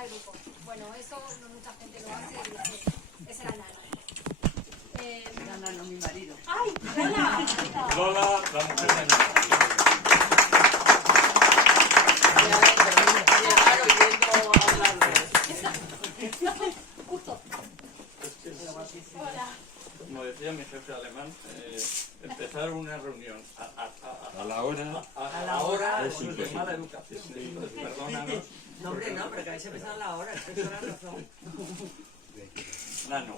al grupo. Bueno, eso no mucha gente lo hace y ese era Nano. Nano, mi marido. ¡Ay! ¡Lola! Lola, la mujer de Nano. Llegar oyendo hablar de Justo. Hola. Como decía mi jefe alemán, empezar una reunión a la hora la hora es es de imposible. mala educación. Entonces, perdónanos. No, hombre, no, pero que habéis empezado a la hora, es que toda la razón. Nano,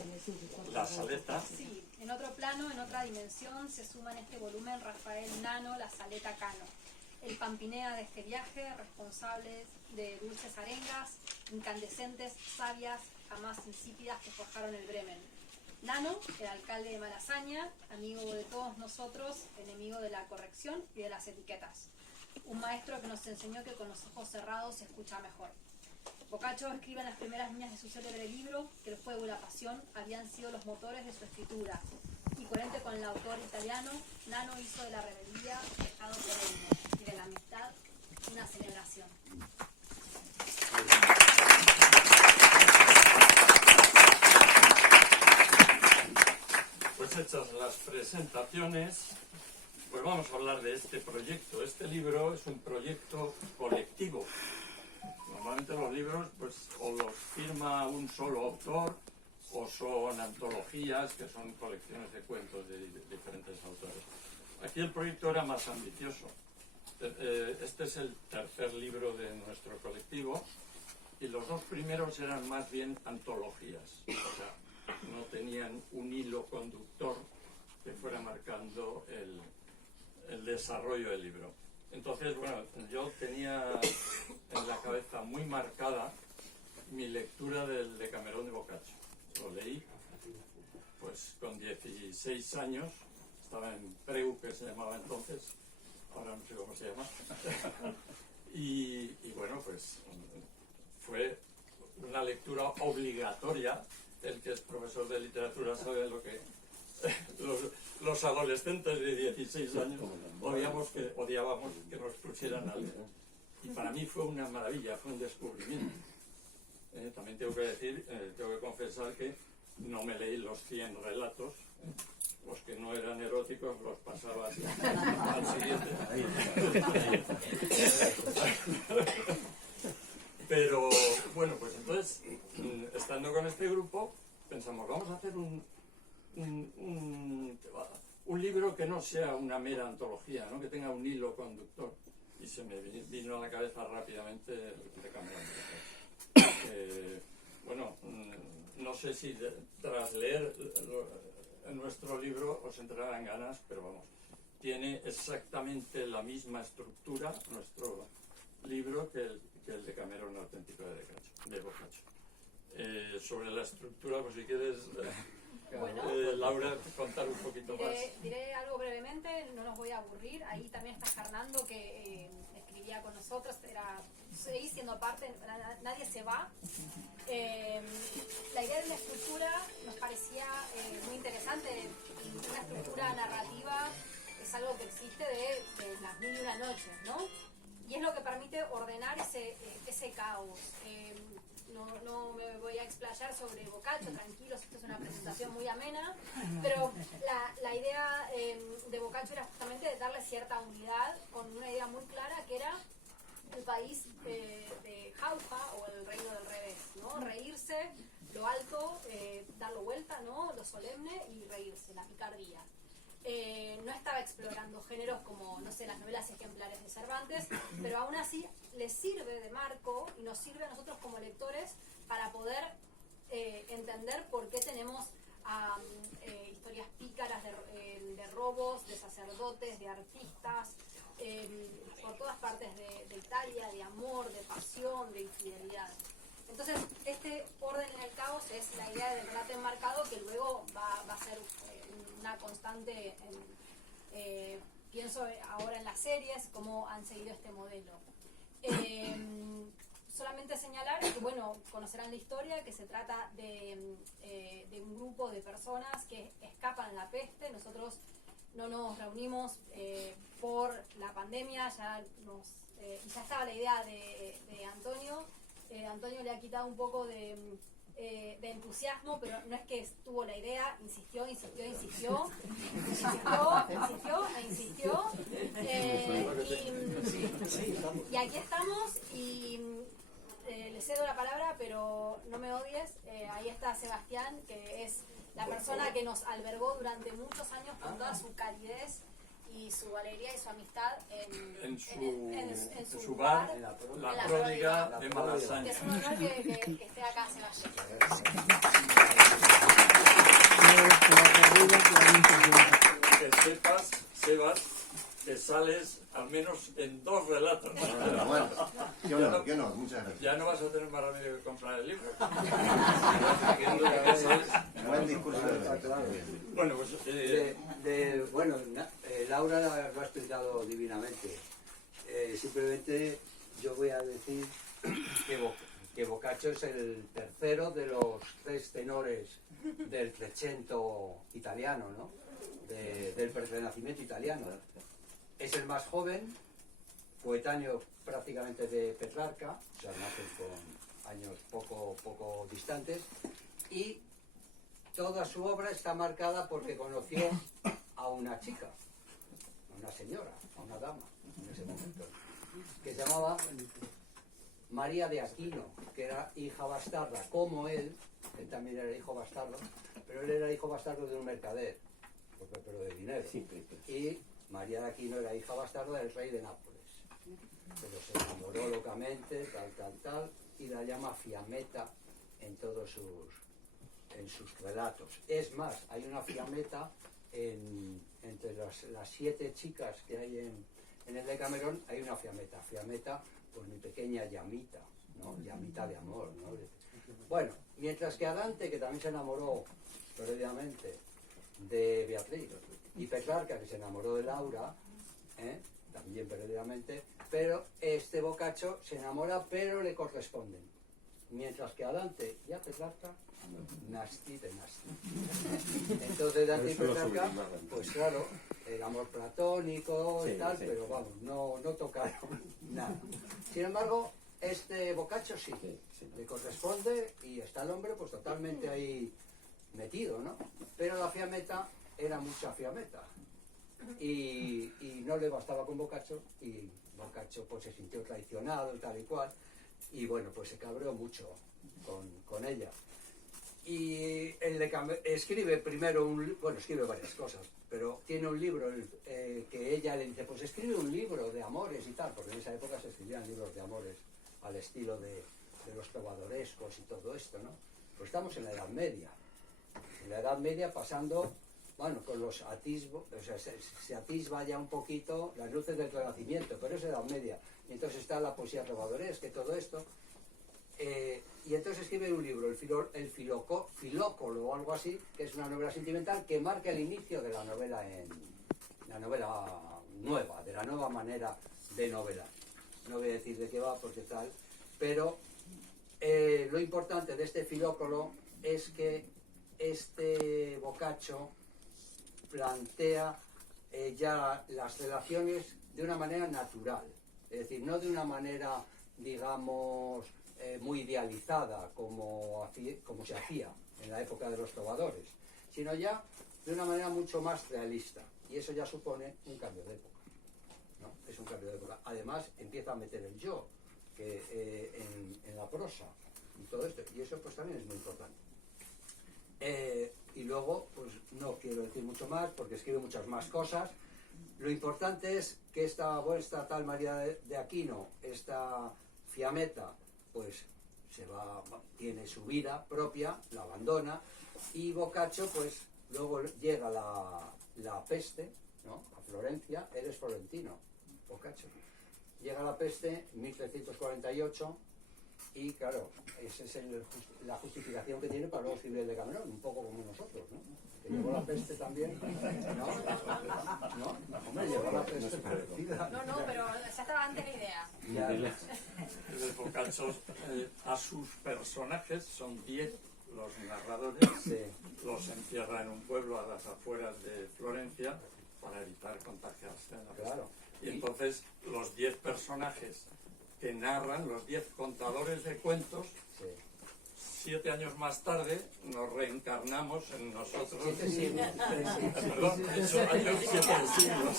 la saleta. Sí, en otro plano, en otra dimensión, se suma en este volumen Rafael Nano, la saleta Cano. El Pampinea de este viaje, responsable de dulces arengas, incandescentes, sabias, jamás insípidas que forjaron el Bremen. Nano, el alcalde de Malasaña, amigo de todos nosotros, enemigo de la corrección y de las etiquetas. Un maestro que nos enseñó que con los ojos cerrados se escucha mejor. Boccaccio escribe en las primeras líneas de su célebre libro que el fuego y la pasión habían sido los motores de su escritura. Y coherente con el autor italiano, Nano hizo de la rebeldía pecado perenne y de la amistad una celebración. Pues hechas las presentaciones, pues vamos a hablar de este proyecto. Este libro es un proyecto colectivo. Normalmente los libros pues o los firma un solo autor o son antologías que son colecciones de cuentos de diferentes autores. Aquí el proyecto era más ambicioso. Este es el tercer libro de nuestro colectivo y los dos primeros eran más bien antologías. O sea, no tenían un hilo conductor que fuera marcando el desarrollo del libro. Entonces, bueno, yo tenía en la cabeza muy marcada mi lectura del Decamerón de Boccaccio. Lo leí, pues con 16 años, estaba en Preu, que se llamaba entonces, ahora no sé cómo se llama, y bueno, pues fue una lectura obligatoria. El que es profesor de literatura sabe lo que los adolescentes de 16 años odiábamos que nos pusieran a leer. Y para mí fue una maravilla, fue un descubrimiento. También tengo que decir, tengo que confesar que no me leí los 100 relatos, los que no eran eróticos los pasaba al siguiente. Pero bueno, pues entonces, estando con este grupo, pensamos, vamos a hacer un libro que no sea una mera antología, ¿no? Que tenga un hilo conductor. Y se me vino a la cabeza rápidamente el Decamerón. Bueno, no sé si tras leer nuestro libro os entrarán ganas, pero vamos, tiene exactamente la misma estructura nuestro libro que el Decamerón auténtico de Boccaccio. Sobre la estructura, pues si quieres, Bueno, Laura, contar un poquito más. Diré algo brevemente, no nos voy a aburrir. Ahí también está Fernando, que escribía con nosotros, seguí siendo parte, nadie se va. La idea de una estructura nos parecía muy interesante. Una estructura narrativa es algo que existe de las 1001 noches, ¿no? Y es lo que permite ordenar ese caos. No me voy a explayar sobre Boccaccio, tranquilos, esto es una presentación muy amena, pero la idea de Boccaccio era justamente darle cierta unidad con una idea muy clara que era el país de Jauja o el reino del revés, ¿no? Reírse, lo alto, darlo vuelta, ¿no? Lo solemne y reírse, la picardía. No estaba explorando géneros como, no sé, las novelas ejemplares de Cervantes, pero aún así les sirve de marco y nos sirve a nosotros como lectores para poder entender por qué tenemos historias pícaras de robos, de sacerdotes, de artistas, por todas partes de Italia, de amor, de pasión, de infidelidad. Entonces, este orden en el caos es la idea del relato enmarcado que luego va a ser una constante, pienso ahora en las series, cómo han seguido este modelo. Solamente señalar que, bueno, conocerán la historia, que se trata de un grupo de personas que escapan la peste. Nosotros no nos reunimos por la pandemia, ya estaba la idea de Antonio, Antonio le ha quitado un poco de entusiasmo, pero no es que tuvo la idea, insistió, y aquí estamos y le cedo la palabra, pero no me odies. Ahí está Sebastián, que es la persona que nos albergó durante muchos años con toda su calidez y su alegría y su amistad en su bar, lugar, La Pródiga de Malasaña. Es un honor que esté acá, Sebastián. Que sepas, Sebas, que sales al menos en 2 relatos. Bueno, yo no, muchas gracias. Ya no vas a tener más remedio que comprar el libro. Buen discurso. Bueno, pues... Laura lo ha explicado divinamente. Simplemente yo voy a decir que Boccaccio es el tercero de los 3 tenores del Trecento italiano, ¿no? Del Renacimiento italiano. Es el más joven, coetáneo prácticamente de Petrarca, o sea, nace con años poco distantes, y toda su obra está marcada porque conoció a una chica, a una señora, a una dama en ese momento, que se llamaba María de Aquino, que era hija bastarda, como él también era hijo bastardo, pero él era hijo bastardo de un mercader, pero de dinero, y María de Aquino era hija bastarda del rey de Nápoles, pero se enamoró locamente, tal, y la llama Fiammetta en todos sus relatos. Es más, hay una Fiammetta entre las 7 chicas que hay en el Decamerón, hay una Fiammetta, pues mi pequeña llamita, ¿no? Llamita de amor, ¿no? Bueno, mientras que Dante, que también se enamoró perdidamente de Beatriz, y Petrarca, que se enamoró de Laura, también perdidamente, pero este Boccaccio se enamora, pero le corresponden. Mientras que a Dante y a Petrarca, nasty de nasty. Entonces Dante y Petrarca, pues claro, el amor platónico y tal, pero vamos, no tocaron nada. Sin embargo, este Boccaccio sí, le corresponde y está el hombre pues totalmente ahí metido, ¿no? Pero la Fiammetta era mucha Fiammetta y no le bastaba con Boccaccio, y Boccaccio pues se sintió traicionado y tal y cual, y bueno, pues se cabreó mucho con ella. Y escribe primero escribe varias cosas, pero tiene un libro que ella le dice, pues escribe un libro de amores y tal, porque en esa época se escribían libros de amores al estilo de los trovadorescos y todo esto, ¿no? Pues estamos en la Edad Media. En la Edad Media pasando, bueno, con los atisbos, o sea, se atisba ya un poquito las luces del Renacimiento, pero es Edad Media. Y entonces está la poesía trovadoresca y todo esto. Y entonces escribe un libro, el Filócolo o algo así, que es una novela sentimental que marca el inicio de la novela nueva, de la nueva manera de novela. No voy a decir de qué va porque tal, pero lo importante de este Filócolo es que este Boccaccio plantea ya las relaciones de una manera natural, es decir, no de una manera, digamos, muy idealizada como se hacía en la época de los trovadores, sino ya de una manera mucho más realista, y eso ya supone un cambio de época, ¿no? Es un cambio de época. Además empieza a meter el yo en la prosa y todo esto, y eso pues también es muy importante. Y luego, pues no quiero decir mucho más porque escribe muchas más cosas. Lo importante es que esta tal María de Aquino, esta Fiammetta, pues tiene su vida propia, la abandona, y Boccaccio pues luego llega la peste, ¿no? A Florencia, él es florentino, Boccaccio. Llega la peste en 1348 y claro, esa es la justificación que tiene para luego escribir el Decamerón, un poco como nosotros, ¿no? Que llegó la peste también, ¿no? Hombre, llegó la peste parecida. No, pero ya estaba antes la idea. El Boccaccio a sus personajes, son 10 los narradores, los encierra en un pueblo a las afueras de Florencia para evitar contagiarse en la peste. Claro. Y entonces los 10 personajes que narran los 10 contadores de cuentos. Sí. 7 años más tarde nos reencarnamos en nosotros. 7 siglos. Perdón, he dicho años, 7 siglos.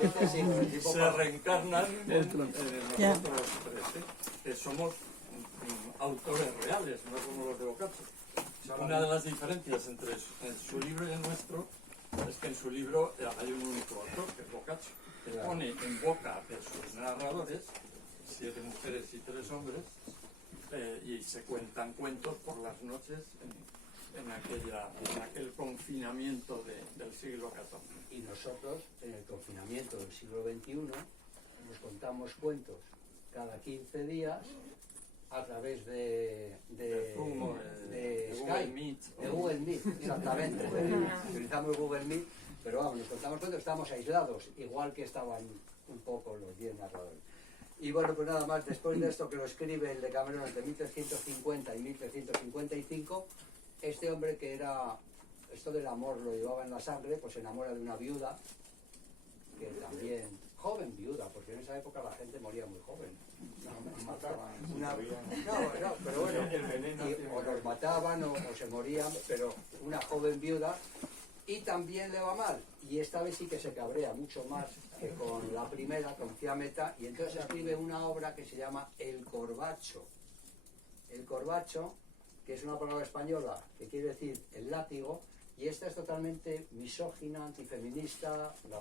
7 siglos. El tipo Se reencarnan en nosotros tres, que somos autores reales, no somos los de Boccaccio. Una de las diferencias entre su libro y el nuestro es que en su libro hay un único autor, que es Boccaccio, que pone en boca de sus narradores 7 mujeres y 3 hombres, y se cuentan cuentos por las noches en aquel confinamiento del siglo XIV. Y nosotros, en el confinamiento del siglo XXI, nos contamos cuentos cada 15 días a través de Zoom, de de Skype, Google Meet. de Google Meet, exactamente. Utilizamos Google Meet, pero vamos, nos contamos cuentos, estamos aislados, igual que estaban un poco los 10 narradores. Y bueno, pues nada más, después de esto que lo escribe el Decamerón entre 1350 y 1355, este hombre que era, esto del amor lo llevaba en la sangre, pues se enamora de una viuda, que también, joven viuda, porque en esa época la gente moría muy joven. No, pero bueno, o los mataban o se morían, pero una joven viuda, y también le va mal, y esta vez sí que se cabrea mucho más que con la primera, con Fiametta, y entonces escribe una obra que se llama El Corbacho. El Corbacho, que es una palabra española que quiere decir el látigo, y esta es totalmente misógina, antifeminista, la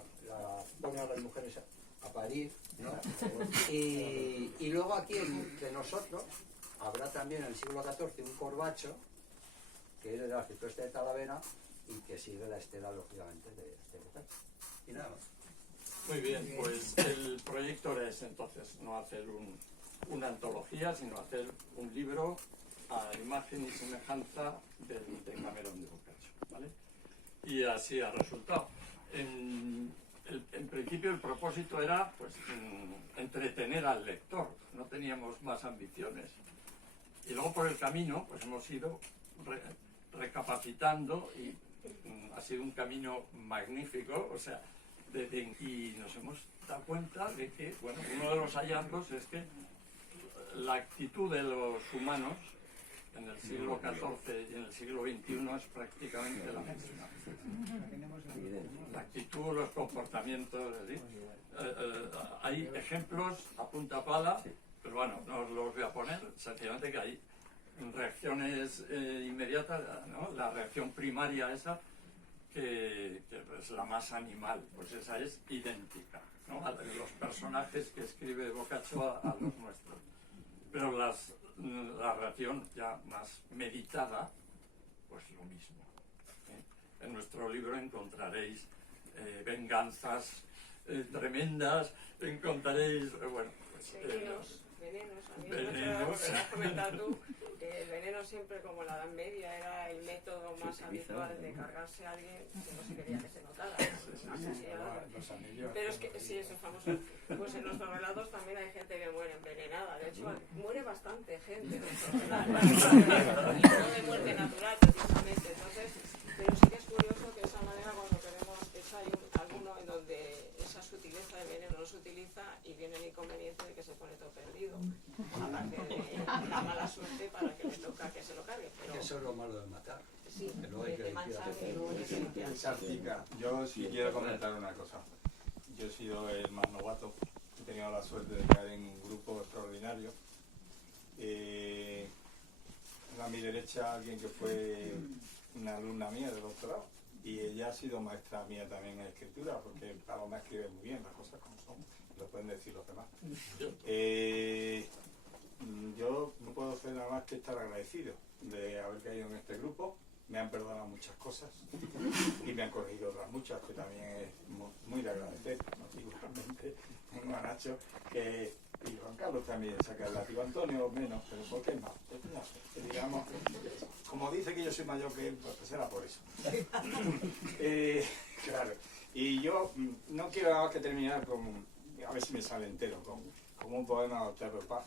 pone a las mujeres a parir, ¿no? Y luego aquí entre nosotros habrá también en el siglo XIV un Corbacho, que es del arcipreste de Talavera, y que sigue la estela, lógicamente, de Boccaccio. Y nada más. Muy bien, pues el proyecto es entonces no hacer una antología, sino hacer un libro a imagen y semejanza del Decamerón de Boccaccio, ¿vale? Y así ha resultado. En principio el propósito era pues entretener al lector, no teníamos más ambiciones. Y luego por el camino pues hemos ido recapacitando y ha sido un camino magnífico, o sea, y nos hemos dado cuenta de que, bueno, uno de los hallazgos es que la actitud de los humanos en el siglo XIV y en el siglo XXI es prácticamente la misma. La actitud, los comportamientos, ¿sí? Hay ejemplos a punta pala, pero bueno, no os los voy a poner, sencillamente que hay reacciones inmediatas, ¿no? La reacción primaria esa, que es la más animal, pues esa es idéntica, ¿no? A los personajes que escribe Boccaccio a los nuestros. Pero la reacción ya más meditada, pues lo mismo. En nuestro libro encontraréis venganzas tremendas, encontraréis, bueno, pues... Venenos. A mí me has comentado tú que el veneno siempre, como la Edad Media, era el método más habitual de cargarse a alguien que no se quería que se notara. Pero es que, sí, eso es famoso. Pues en nuestros relatos también hay gente que muere envenenada. De hecho, muere bastante gente en nuestros relatos. Y no de muerte natural, precisamente. Entonces, pero sí que es curioso que de esa manera, cuando queremos, hay alguno en donde esa sutileza de veneno no se utiliza y viene el inconveniente de que se pone todo perdido. Aparte de la mala suerte para que le toca que se lo cargue. Pero eso es lo malo de matar. Sí, que luego hay que de manchar, limpiar. que luego hay que limpiar. Sartica, yo sí quiero comentar una cosa. Yo he sido el más novato, he tenido la suerte de caer en un grupo extraordinario. A mi derecha alguien que fue una alumna mía de doctorado, y ella ha sido maestra mía también en escritura, porque Paloma escribe muy bien las cosas como son, lo pueden decir los demás. Yo no puedo hacer nada más que estar agradecido de haber caído en este grupo. Me han perdonado muchas cosas y me han corregido otras muchas, que también es muy de agradecer, ¿no? Igualmente tengo a Nacho y Juan Carlos también saca el látigo, Antonio menos, pero ¿por qué más? Digamos, como dice que yo soy mayor que él, pues será por eso. Claro, y yo no quiero nada más que terminar con, a ver si me sale entero, con un poema de Otero Paz,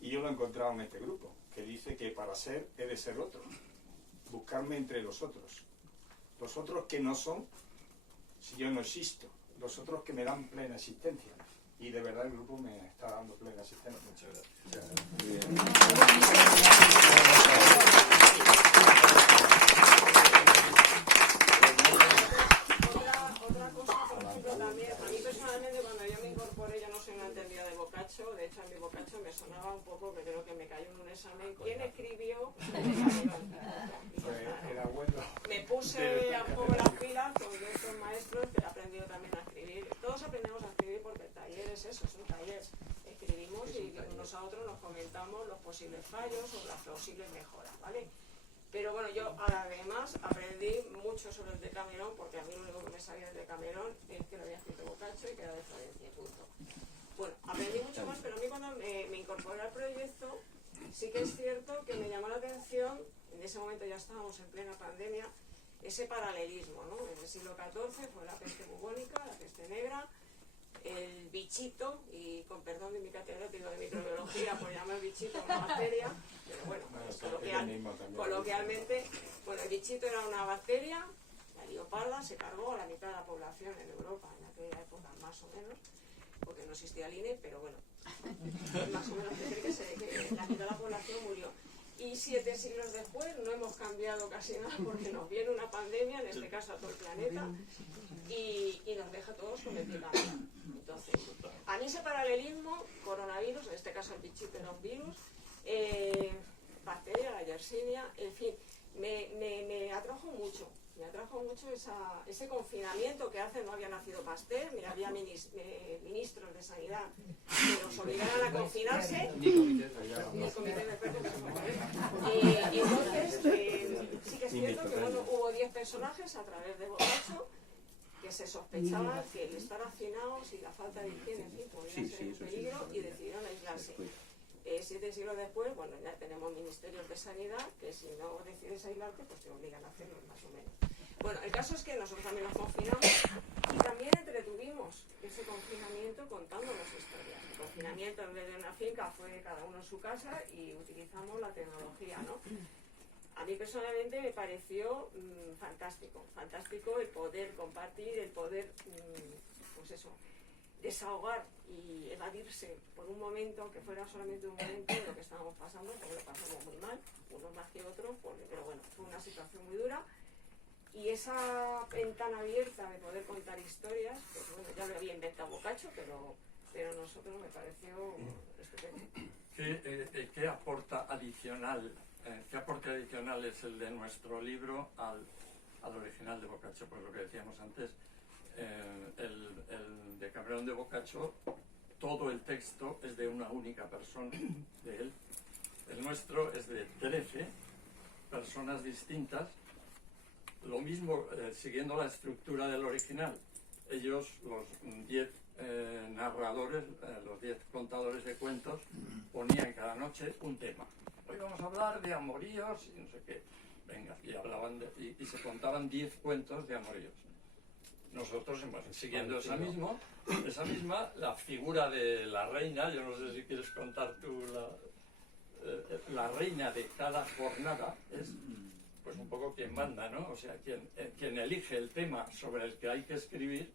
y yo lo he encontrado en este grupo, que dice que para ser he de ser otro, buscarme entre los otros que no son si yo no existo, los otros que me dan plena existencia. y de verdad el grupo me está dando plena asistencia. Muchas gracias. Otra cosa, por ejemplo, también, a mí personalmente cuando yo me incorporé, yo no soy una entendida de Boccaccio, de hecho a mí Boccaccio me sonaba un poco, que creo que me cayó en un examen, ¿quién escribió el Decamerón? El abuelo. Me puse un poco las pilas con estos maestros que he aprendido también a escribir. Todos aprendemos a escribir porque el taller es eso, es un taller. Escribimos y unos a otros nos comentamos los posibles fallos o las posibles mejoras, ¿vale? Pero bueno, yo además aprendí mucho sobre el Decamerón, porque a mí lo único que me sabía del Decamerón es que lo había escrito Boccaccio y que era de Florencia, punto. Bueno, aprendí mucho más, pero a mí cuando me incorporé al proyecto, sí que es cierto que me llamó la atención, en ese momento ya estábamos en plena pandemia, ese paralelismo, ¿no? En el siglo XIV fue la peste bubónica, la peste negra, el bichito, y con perdón de mi catedrático de microbiología por llamar bichito una bacteria, pero bueno, coloquialmente, bueno, el bichito era una bacteria, la leoparda se cargó a la mitad de la población en Europa en aquella época, más o menos, porque no existía el INE, pero bueno, más o menos decir que la mitad de la población murió. Y 7 siglos después no hemos cambiado casi nada porque nos viene una pandemia, en este caso a todo el planeta, y nos deja a todos con el pie cambiado. Entonces, a mí ese paralelismo, coronavirus, en este caso el bichito era un virus, bacteria, la Yersinia, en fin, me atrajo mucho. Me atrajo mucho ese confinamiento que hace, no había nacido Pasteur, mira, había ministros de sanidad que nos obligaran a confinarse. Y entonces, sí que es cierto que bueno, hubo 10 personajes a través de Boccaccio que se sospechaba que el estar hacinados y la falta de higiene, en fin, podía ser un peligro y decidieron aislarse. 7 siglos después, bueno, ya tenemos ministerios de sanidad que si no decides aislarte, pues te obligan a hacerlo más o menos. Bueno, el caso es que nosotros también nos confinamos y también entretuvimos ese confinamiento contándonos historias. El confinamiento en vez de una finca fue cada uno en su casa y utilizamos la tecnología, ¿no? A mí personalmente me pareció fantástico el poder compartir, el poder, pues eso, desahogar y evadirse por un momento, aunque fuera solamente un momento, de lo que estábamos pasando, porque lo pasamos muy mal, unos más que otros, pero bueno, fue una situación muy dura. Y esa ventana abierta de poder contar historias, pues bueno, ya lo había inventado Boccaccio, pero a nosotros me pareció estupendo. ¿Qué aporta adicional? ¿Qué aporte adicional es el de nuestro libro al original de Boccaccio? Pues lo que decíamos antes, el Decamerón de Boccaccio, todo el texto es de una única persona, de él. El nuestro es de 13 personas distintas, lo mismo siguiendo la estructura del original. Ellos, los 10 narradores, los 10 contadores de cuentos, ponían cada noche un tema. Hoy vamos a hablar de amoríos y no sé qué. Venga, y hablaban y se contaban 10 cuentos de amoríos. Nosotros, siguiendo esa misma, la figura de la reina, yo no sé si quieres contar tú, la reina de cada jornada es pues un poco quien manda, ¿no? O sea, quien elige el tema sobre el que hay que escribir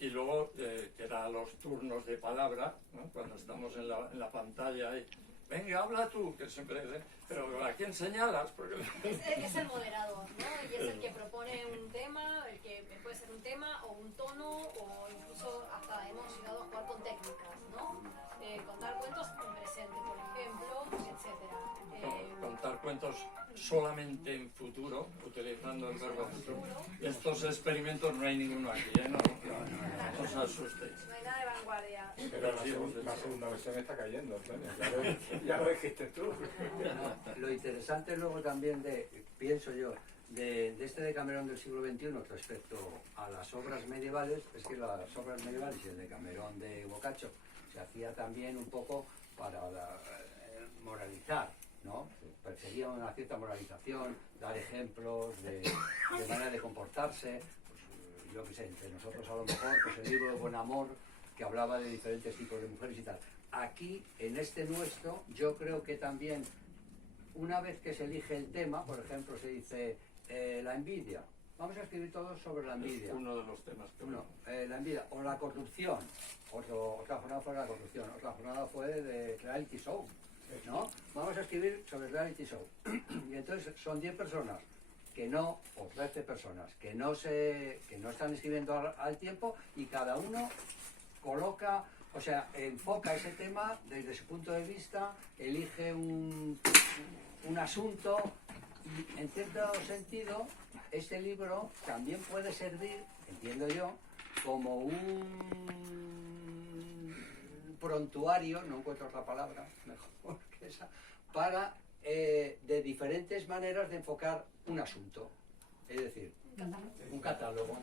y luego que da los turnos de palabra, ¿no? Cuando estamos en la pantalla y venga, habla tú, que siempre pero ¿a quién señalas? Porque... Es el moderador, ¿no? Y es el que propone un tema, el que puede ser un tema o un tono, o incluso hasta hemos llegado a jugar con técnicas, ¿no? Contar cuentos en presente, por ejemplo, etcétera. Contar cuentos solamente en futuro, utilizando el verbo futuro. Estos experimentos no hay ninguno aquí, ¿eh? No os asustéis. No hay nada de vanguardia. Pero la segunda versión está cayendo, Antonio. Ya lo dijiste tú. Lo interesante luego también pienso yo, de este Decamerón del siglo XXI respecto a las obras medievales, es que las obras medievales y el Decamerón de Boccaccio se hacía también un poco para moralizar, ¿no? Perseguía una cierta moralización, dar ejemplos de manera de comportarse, pues, yo qué sé, entre nosotros a lo mejor, pues el libro de Buen Amor, que hablaba de diferentes tipos de mujeres y tal. Aquí, en este nuestro, yo creo que también, una vez que se elige el tema, por ejemplo, se dice la envidia, vamos a escribir todos sobre la envidia. Uno de los temas que La envidia o la corrupción. Otra jornada fue la corrupción, otra jornada fue de reality show, ¿no? Vamos a escribir sobre reality show. Y entonces son 10 personas que no, o 13 personas que no están escribiendo al tiempo, y cada uno coloca, o sea, enfoca ese tema desde su punto de vista, elige un asunto, y en cierto sentido este libro también puede servir, entiendo yo, como un prontuario, no encuentro otra palabra mejor que esa, para de diferentes maneras de enfocar un asunto. Es decir, un catálogo.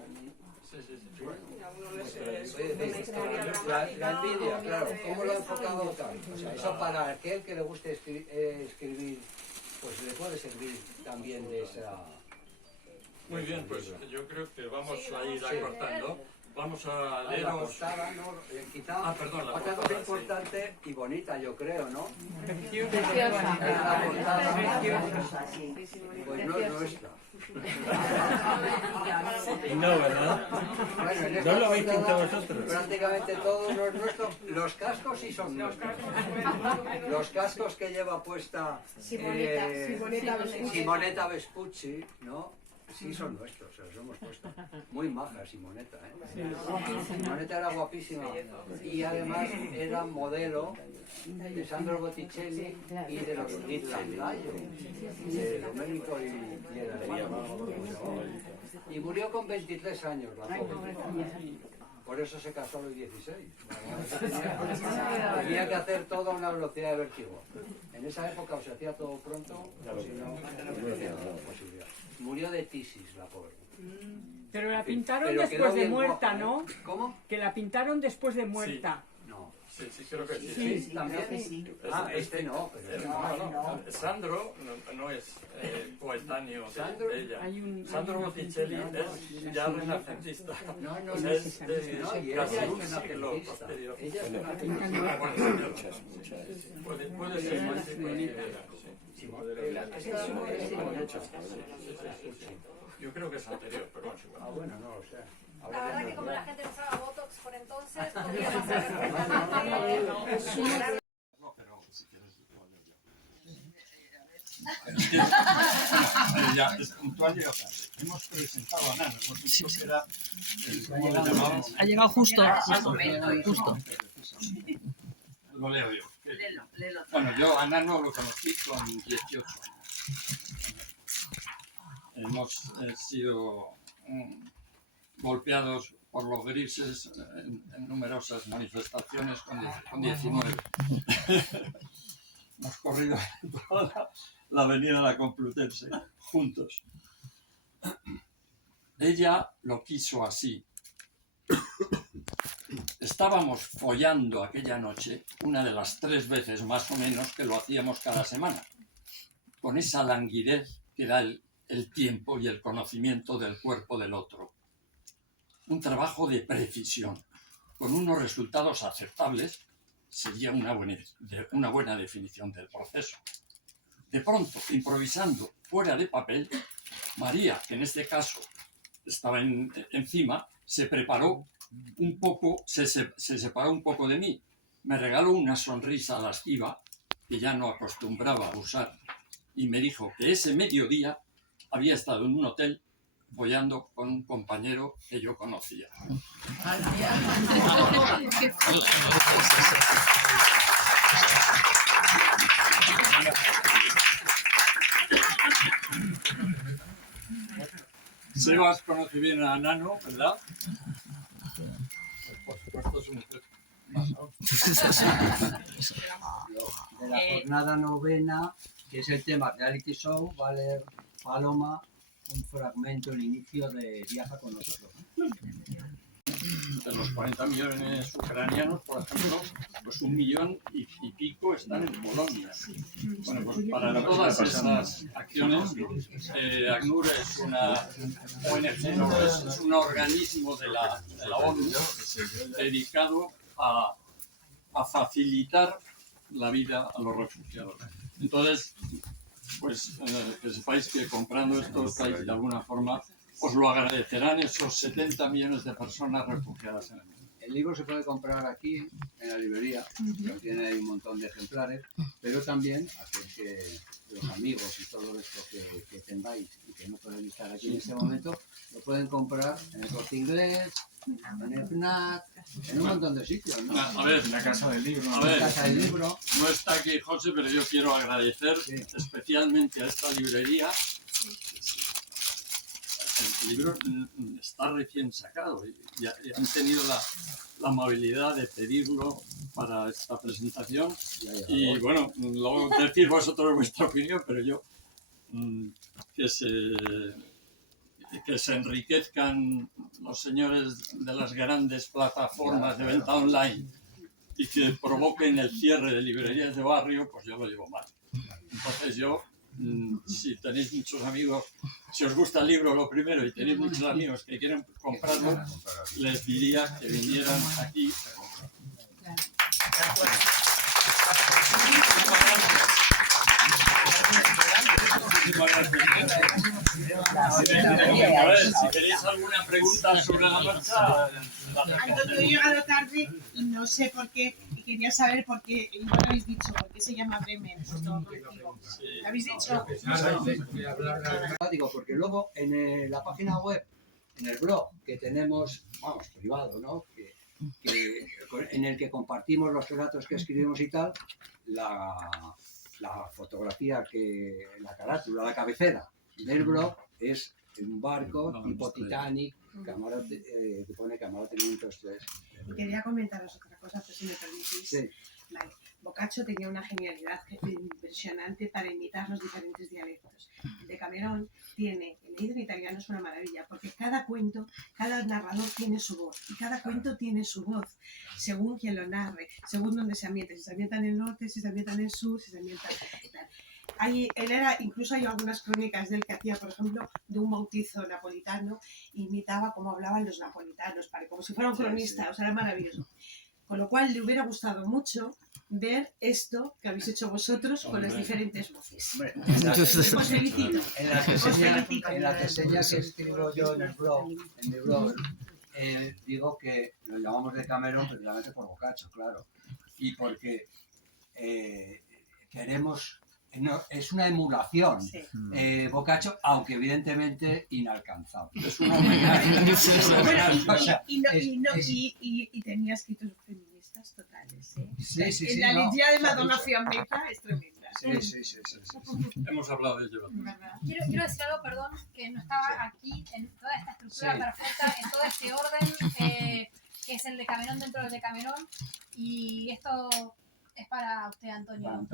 Sí. Y a uno le Pues, surge una historia la dramática, envidia, claro, otra ¿cómo lo he de enfocado desarrollo. tal? O sea, eso para aquel que le guste escribir, pues le puede servir también de esa... Muy bien, pues yo creo que vamos Sí, a ir vamos a acortando. Vamos a La leeros... portada, ¿no? Quizá perdón, la otra portada, cosa sí. importante y bonita, yo creo, ¿no? Preciosa. Es la portada, Preciosa. pues no es nuestra. No, ¿verdad? Bueno, en ¿No esta lo habéis portada pintado vosotros? prácticamente todo no es nuestro. Los cascos sí son nuestros. Los cascos que lleva puesta Simonetta Vespucci, ¿no? Sí son nuestros, se los hemos puesto. Muy maja Simonetta, ¿eh? Simonetta era guapísima y además era modelo de Sandro Botticelli y de los Ghirlandaio, de Domenico y el alemán. Y murió con 23 años la pobre. Por eso se casó a los 16. Tenía que hacer todo a una velocidad de vértigo. En esa época o se hacía todo pronto, o si no, no tenía posibilidad. Murió de tisis la pobre. Pero la pintaron Pero quedó después de bien muerta, guapa, ¿no? ¿eh? ¿Cómo? Que la pintaron después de muerta. No. Sí, creo que sí. Sí, también. Ah, este no, pero No. Sandro no es coetáneo Sandro, de ella. Hay Sandro una Botticelli pintura. es ya renacentista. No, O sea, es de no, y casi ella es un una siglo artista. posterior. Ella es una Ah, artista. bueno, puede ser más sí. Esta es Simonetta. Yo creo que es anterior, pero bueno, es igual. Ah, bueno, no lo sé. La verdad que como la gente no usaba Botox por entonces, podría pasar perfectamente. No, pero si quieres lo ya, es puntual llega tarde. Hemos presentado a Nano, hemos visto que era ¿cómo le llamamos? Ha llegado justo. Justo. Lo leo yo. Léelo. Bueno, yo a Nano lo conocí con 18 años. Hemos sido golpeados por los grises en numerosas manifestaciones con 19. Hemos corrido toda la avenida de la Complutense juntos. Ella lo quiso así. Estábamos follando aquella noche, una de las 3 veces más o menos que lo hacíamos cada semana, con esa languidez que da el tiempo y el conocimiento del cuerpo del otro. Un trabajo de precisión, con unos resultados aceptables, sería una buena definición del proceso. De pronto, improvisando fuera de papel, María, que en este caso estaba encima, se preparó un poco, se separó un poco de mí, me regaló una sonrisa lasciva que ya no acostumbraba a usar y me dijo que ese mediodía había estado en un hotel follando con un compañero que yo conocía. Sebas conoce bien a Nano, ¿verdad? Por supuesto su mujer. De la jornada novena, que es el tema reality show, va a leer Paloma un fragmento, el inicio de Viaja con nosotros. De los 40 millones ucranianos, por ejemplo, pues 1 millón y pico están en Polonia. Bueno, pues para todas esas acciones, ACNUR es una ONG, no, es un organismo de la ONU dedicado a facilitar la vida a los refugiados. Entonces, pues que sepáis que comprando esto estáis de alguna forma os lo agradecerán esos 70 millones de personas refugiadas en el mundo. El libro se puede comprar aquí, en la librería, que tiene ahí un montón de ejemplares, pero también aquel que los amigos y todo esto que tengáis y que no pueden estar aquí en este momento, lo pueden comprar en el Corte Inglés, en el FNAC, en un montón de sitios, ¿no? A ver, En la Casa del Libro. A En ver, la Casa del Libro. no está aquí José, pero yo quiero agradecer especialmente a esta librería. El libro está recién sacado y han tenido la amabilidad de pedirlo para esta presentación. Y bueno, luego decís vosotros vuestra opinión, pero yo que se enriquezcan los señores de las grandes plataformas de venta online y que provoquen el cierre de librerías de barrio, pues yo lo llevo mal. Entonces yo, si tenéis muchos amigos, si os gusta el libro lo primero y tenéis muchos amigos que quieren comprarlo, les diría que vinieran aquí. A ver, si tenéis alguna pregunta sobre la marcha. Antonio, he llegado tarde y no sé por qué, y quería saber por qué, y no lo habéis dicho, por qué se llama Bremen, vuestro colectivo. ¿Lo habéis dicho? Digo, porque luego en la página web, en el blog que tenemos, vamos, privado, ¿no? En el que compartimos los relatos que escribimos y tal, la fotografía, la carátula, la cabecera del blog es un barco tipo Titanic, que pone Camarote 503. Y quería comentaros otra cosa, pues si me permitís. Sí. Vale. Boccaccio tenía una genialidad impresionante para imitar los diferentes dialectos. El de Camerón tiene, el leído en italiano es una maravilla, porque cada cuento, cada narrador tiene su voz, y cada cuento tiene su voz, según quien lo narre, según donde se ambiente, si se ambienta en el norte, si se ambienta en el sur, si se ambienta en tal. Incluso hay algunas crónicas de él que hacía, por ejemplo, de un bautizo napolitano, imitaba cómo hablaban los napolitanos, como si fuera un cronista, o sea, era maravilloso. Con lo cual le hubiera gustado mucho ver esto que habéis hecho vosotros con las diferentes voces. Os felicito. En la reseña que escribo yo en el blog, digo que lo llamamos de Camerón precisamente por Boccaccio, claro. Y porque queremos... No, es una emulación, Sí. Boccaccio, aunque evidentemente inalcanzable. Es un homenaje. Y tenía escritos feministas totales. Sí, la no, leyenda de Madonna Fiammetta es tremenda. Sí. Hemos hablado de ello. Quiero decir algo, perdón, que no estaba aquí en toda esta estructura perfecta, en todo este orden, que es el de Camerón dentro del de Camerón. Y esto es para usted, Antonio.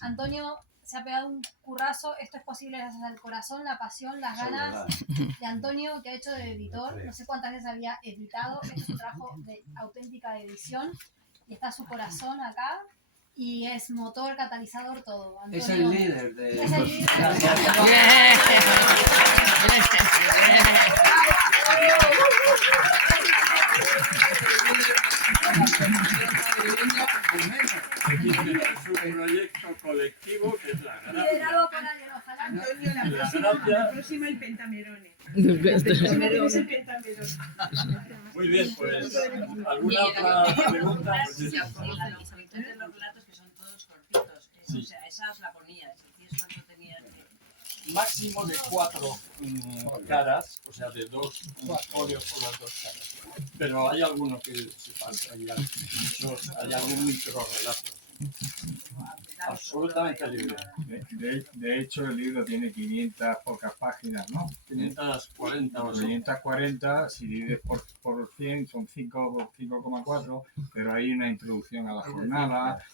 Antonio se ha pegado un currazo. Esto es posible gracias al corazón, la pasión, las ganas de Antonio, que ha hecho de editor. No sé cuántas veces había editado. Este es un trabajo de auténtica edición. Y está su corazón acá. Y es motor, catalizador, todo. Antonio, es el líder de... Es el líder. Es un proyecto colectivo que es la Liderado por alguien, ojalá. Antonio, la próxima el Pentamerone. Es el Pentamerone. Muy bien, pues, ¿alguna otra pregunta? Los habituales de los relatos que son todos cortitos. O sea, esa os la ponía. ¿Decías cuánto tenían que...? Máximo de 4 caras, o sea, de 2 folios por las 2 caras. Pero hay algunos que se pasa, hay algún microrelato. Absolutamente libre. De hecho, el libro tiene 500 pocas páginas, ¿no? 540 o 540, si divides por 100 son 5,4, pero hay una introducción a la jornada.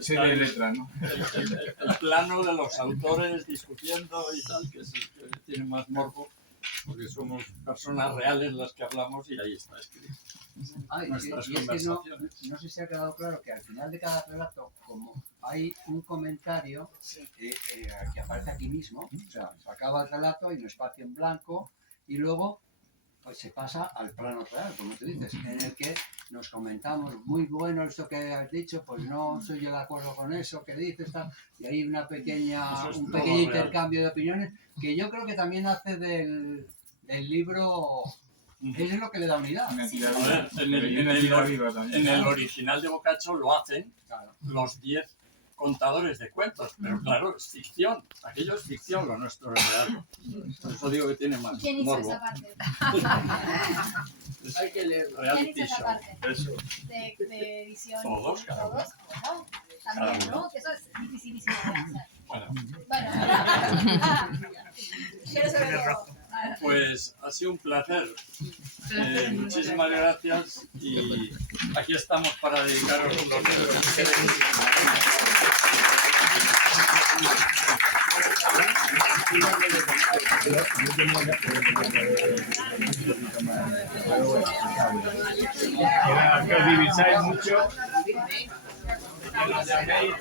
Serie de letras, ¿no? El plano de los autores discutiendo y tal, que es el que tiene más morbo, porque somos personas reales las que hablamos y ahí está escrito. Nuestras conversaciones. No sé si ha quedado claro que al final de cada relato, como hay un comentario que aparece aquí mismo, o sea, se acaba el relato, hay un espacio en blanco y luego pues se pasa al plano real, como tú dices, en el que nos comentamos, muy bueno esto que has dicho, pues no estoy yo de acuerdo con eso que dices, tal, y hay un Eso es pequeño todo real. intercambio de opiniones que yo creo que también hace del libro, es lo que le da unidad. A ver, en el original de Boccaccio lo hacen los 10 contadores de cuentos, pero claro, es ficción. Aquello es ficción, lo nuestro es real. Por eso digo que tiene más ¿Quién hizo morbo. esa parte? Hay que leerlo. ¿Quién Reality hizo esa show. parte? Eso. De edición. Todos, cada uno. Todos, bueno, también, ¿no? Que eso es dificilísimo de hacer. Bueno, Bueno, quiero saber todo. pues ha sido un placer. Muchísimas gracias y aquí estamos para dedicaros los libros que queréis. Que os divisáis mucho, que nos llaméis.